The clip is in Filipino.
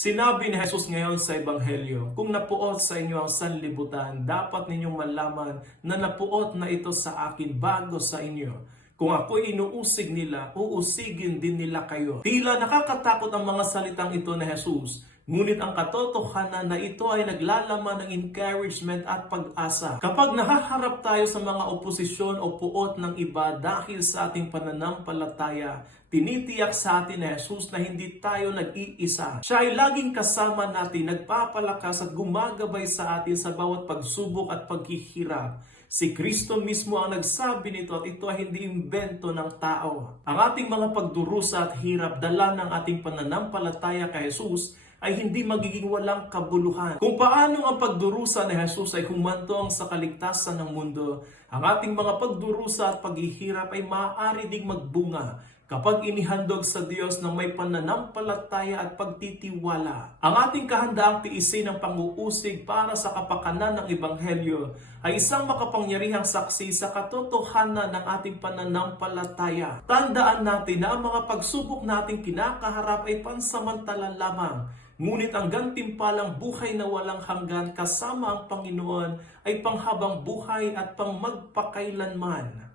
Sinabi ni Jesus ngayon sa Ebanghelyo, kung napuot sa inyo ang sanlibutan, dapat ninyong malaman na napuot na ito sa akin bago sa inyo. Kung ako'y inuusig nila, uusigin din nila kayo. Tila nakakatakot ang mga salitang ito ni Jesus. Ngunit ang katotohanan na ito ay naglalaman ng encouragement at pag-asa. Kapag nahaharap tayo sa mga oposisyon o puot ng iba dahil sa ating pananampalataya, tinitiyak sa atin ni Jesus na hindi tayo nag-iisa. Siya ay laging kasama natin, nagpapalakas at gumagabay sa atin sa bawat pagsubok at paghihirap. Si Kristo mismo ang nagsabi nito at ito ay hindi imbento ng tao. Ang ating mga pagdurusa at hirap, dala ng ating pananampalataya kay Jesus, ay hindi magiging walang kabuluhan. Kung paano ang pagdurusa ni Jesus ay humantong sa kaligtasan ng mundo, ang ating mga pagdurusa at paghihirap ay maaari ding magbunga kapag inihandog sa Diyos ng may pananampalataya at pagtitiwala. Ang ating kahandaang tiisin ng pang-uusig para sa kapakanan ng Ebanghelyo ay isang makapangyarihang saksi sa katotohanan ng ating pananampalataya. Tandaan natin na ang mga pagsubok nating kinakaharap ay pansamantala lamang. Ngunit ang gantimpalang buhay na walang hanggan kasama ang Panginoon ay panghabang buhay at pang magpakailanman.